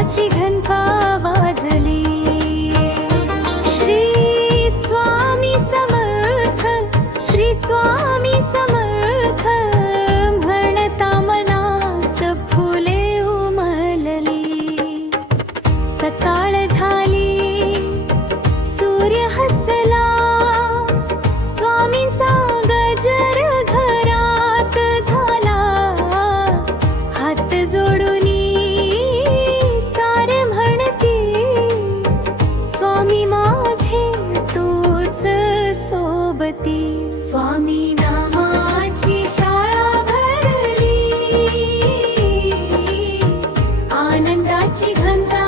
आनंदाची घंटा वाजली. श्री स्वामी समर्थ, श्री स्वामी समर्थ म्हणता मनात फुले उमलली. सकाळ झाली, सूर्य हसला, स्वामींचा गजर घरात झाला. हात जोडूनी सारे म्हणती, स्वामी माझे तूच सोबती. स्वामी नामाची शाळा भरली, आनंदाची घंटा